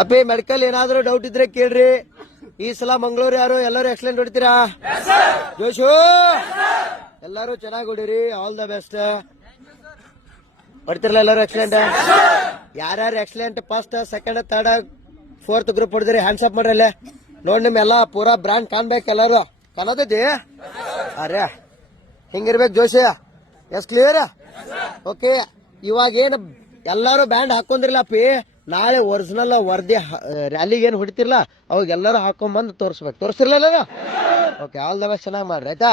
ಅಪ್ಪಿ ಮೆಡಿಕಲ್ ಏನಾದ್ರು ಡೌಟ್ ಇದ್ರೆ ಕೇಳ್ರಿ. ಈ ಸಲ ಮಂಗಳೂರು ಯಾರು ಎಲ್ಲರೂ ಎಕ್ಸಲೆಂಟ್ ಹೊಡಿತೀರಾ? ಜೋಶು ಎಲ್ಲರೂ ಚೆನ್ನಾಗಿ ಹೊಡಿರಿ. All the best. ಹೊಡಿತಿರಲ್ಲ ಎಲ್ಲರೂ ಎಕ್ಸಲೆಂಟ್? ಯಾರ್ಯಾರು excellent first second third fourth group ಹೊಡಿದ್ರಿ ಹ್ಯಾಂಡ್ಸ್ ಅಪ್ ಮಾಡ್ರಿ. ನೋಡಿ ನಿಮ್ಮೆಲ್ಲ ಪೂರಾ ಬ್ರಾಂಡ್ ಕಾಣ್ಬೇಕು. ಎಲ್ಲರೂ ಕಾಣತೈತಿ? ಅರೆ ಹಿಂಗಿರ್ಬೇಕು ಜೋಶಿ. Yes clear? ಓಕೆ. ಇವಾಗ ಏನು ಎಲ್ಲಾರು ಬ್ಯಾಂಡ್ ಹಾಕೊಂಡ್ರಿಲ್ಲ ಪಿ, ನಾಳೆ ಒರಿಜಿನಲ್ ವರ್ದಿ ರ್ಯಾಲಿಗೆ ಏನು ಹೊಡಿತಿರ್ಲ ಅವಾಗ ಎಲ್ಲರೂ ಹಾಕೊಂಡ್ ಬಂದು ತೋರಿಸ್ಬೇಕು. ತೋರಿಸ್ತಿರ್ಲಿಲ್ಲ? Okay, all the best. ಚೆನ್ನಾಗಿ ಮಾಡ್ರಿ ಆಯ್ತಾ?